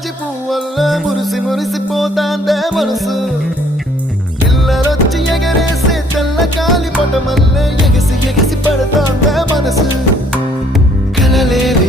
జాజి పువ్వల్ల మురిసి మురిసిపోతాందే మనసు పిల్లలొచ్చి ఎగరేసే తెల్ల కాలి పటమల్లే ఎగిసి ఎగిసి పడతాందే మనసు కలలేని